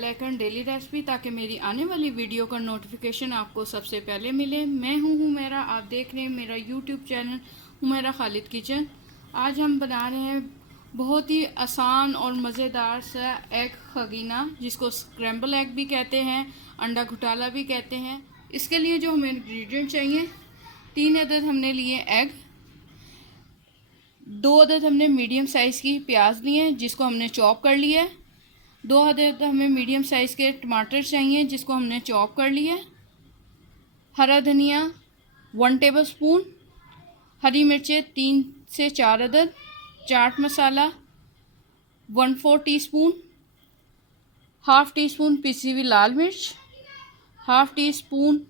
Bell icon daily recipe, ताकि मेरी आने वाली वीडियो का नोटिफिकेशन आपको सबसे पहले मिले। मैं हूँ हुमैरा, आप देख रहे हैं मेरा YouTube channel Humaira Khalid kitchen. आज हम बना रहे हैं बहुत ही आसान और मज़ेदार सा एग खगीना, जिसको स्क्रैम्बल एग भी कहते हैं, अंडा घुटाला भी कहते हैं। इसके लिए जो हमें इंग्रेडिएंट चाहिए, 3 अदद हमने लिए एग, 2 अदद हमने मीडियम साइज़ की प्याज लिए हैं जिसको हमने चॉप कर लिया है, 2 अदद हमें मीडियम साइज़ के टमाटर चाहिए जिसको हमने चॉप कर लिया है, हरा धनिया 1 टेबलस्पून, हरी मिर्चें 3 से 4 अदद, chaat masala 1/4 teaspoon, half tea spoon पिसी हुई लाल मिर्च, half tea spoon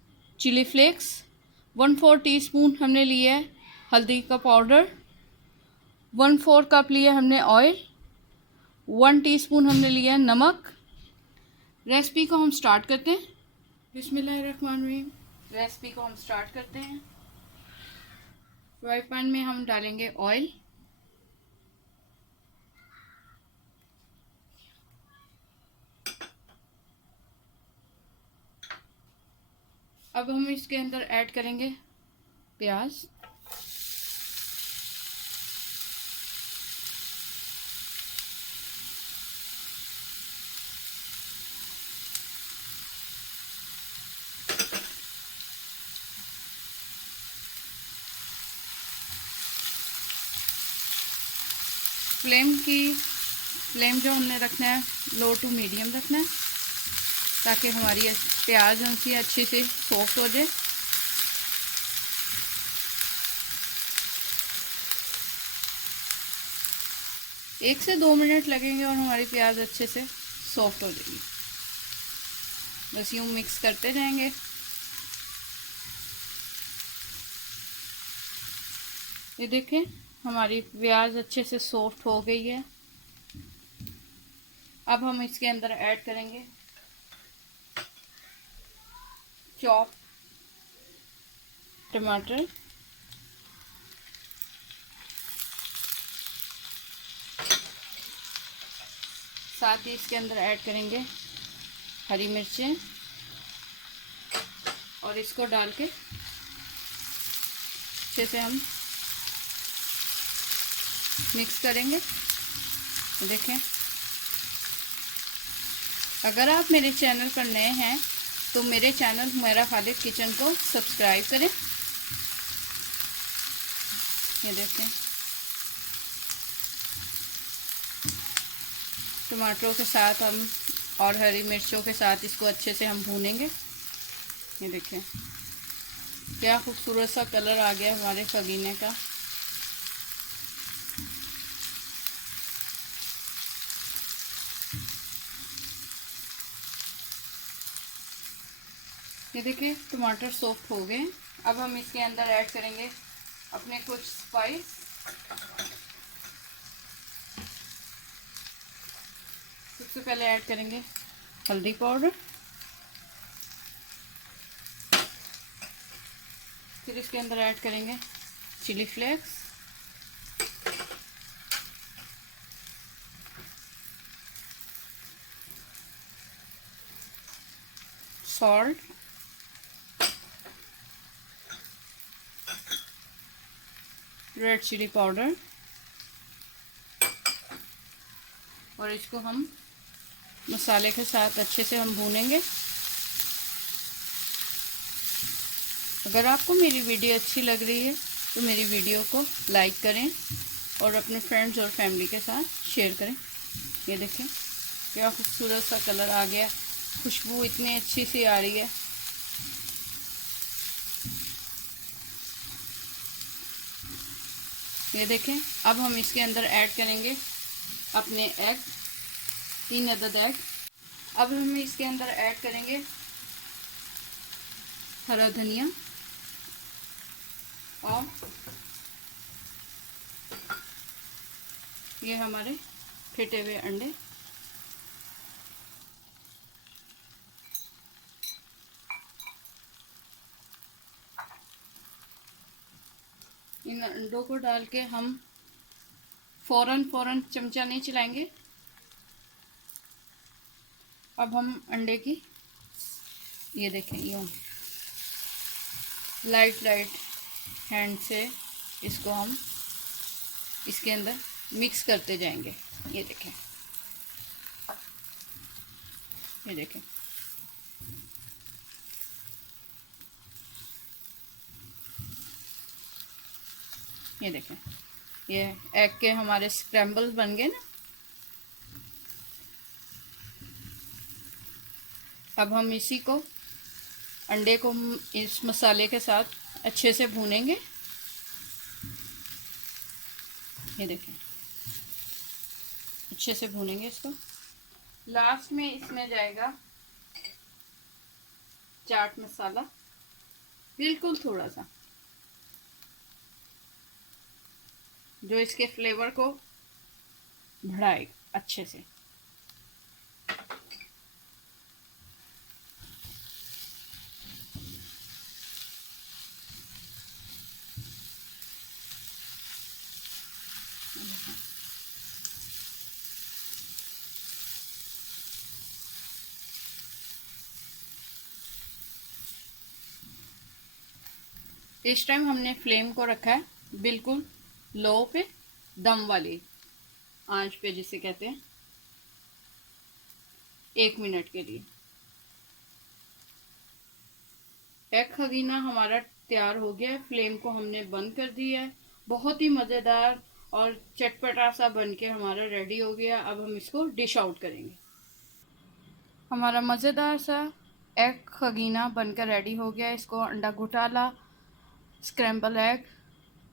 chili flakes, 1/4 teaspoon हमने लिया है हल्दी का पाउडर, 1/4 कप लिया हमने ऑयल, 1 टीस्पून हमने लिया है नमक। रेसिपी को हम स्टार्ट करते हैं। बिस्मिल्लाहिर्रहमानिर्रहीम। रेसिपी को हम स्टार्ट करते हैं। फ्राई पैन में हम डालेंगे ऑयल, अब हम इसके अंदर ऐड करेंगे प्याज, फ्लेम जो हमने रखना है लो टू मीडियम रखना है, ताकि हमारी प्याज उनकी अच्छी से सॉफ्ट हो जाए। एक से 2 मिनट लगेंगे और हमारी प्याज अच्छे से सॉफ्ट हो जाएगी। बस यूँ मिक्स करते जाएंगे। ये देखें, हमारी प्याज अच्छे से सॉफ्ट हो गई है। अब हम इसके अंदर ऐड करेंगे चॉप टमाटर, साथ ही इसके अंदर ऐड करेंगे हरी मिर्चें, और इसको डाल के अच्छे से हम मिक्स करेंगे। देखें, अगर आप मेरे चैनल पर नए हैं तो मेरे चैनल हुमैरा खालिद किचन को सब्सक्राइब करें। ये देखें, टमाटरों के साथ हम और हरी मिर्चों के साथ इसको अच्छे से हम भूनेंगे। ये देखें, क्या खूबसूरत सा कलर आ गया हमारे खगीने का। ये देखिए, टमाटर सॉफ्ट हो गए। अब हम इसके अंदर ऐड करेंगे अपने कुछ स्पाइस। सबसे पहले ऐड करेंगे हल्दी पाउडर, फिर इसके अंदर ऐड करेंगे chili flakes, salt, red chili powder, और इसको हम मसाले के साथ अच्छे से हम भूनेंगे। अगर आपको मेरी वीडियो अच्छी लग रही है तो मेरी वीडियो को लाइक करें और अपने फ्रेंड्स और फैमिली के साथ शेयर करें। ये देखें, क्या खूबसूरत सा कलर आ गया, खुशबू इतनी अच्छी सी आ रही है। ये देखें, अब हम इसके अंदर ऐड करेंगे अपने एग, 3 अदद एग। अब हम इसके अंदर ऐड करेंगे हरा धनिया और ये हमारे फेटे हुए अंडे। इन अंडों को डाल के हम फ़ौरन चमचा नहीं चलाएंगे। अब हम अंडे की, ये देखें, यूँ लाइट लाइट हैंड से इसको हम इसके अंदर मिक्स करते जाएंगे। ये देखें, ये देखें, ये देखें, ये एग के हमारे स्क्रैम्बल बन गए ना। अब हम इसी को, अंडे को इस मसाले के साथ अच्छे से भूनेंगे। ये देखें, अच्छे से भूनेंगे इसको। लास्ट में इसमें जाएगा चाट मसाला, बिल्कुल थोड़ा सा, जो इसके फ्लेवर को बढ़ाएगा अच्छे से। इस टाइम हमने फ्लेम को रखा है बिल्कुल लो पे, दम वाली आंच पे जिसे कहते हैं, 1 मिनट के लिए। एग खगीना हमारा तैयार हो गया है, फ्लेम को हमने बंद कर दिया है। बहुत ही मज़ेदार और चटपटा सा बन के हमारा रेडी हो गया। अब हम इसको डिश आउट करेंगे। हमारा मज़ेदार सा एग खगीना बनकर रेडी हो गया। इसको अंडा घोटाला, स्क्रैम्बल एग,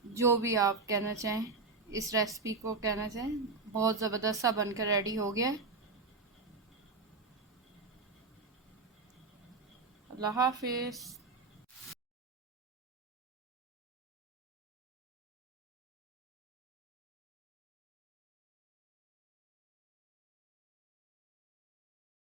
जो भी आप कहना चाहें, इस रेसिपी को कहना चाहें, बहुत ज़बरदस्त सा बनकर रेडी हो गया है। अल्लाह हाफिज़।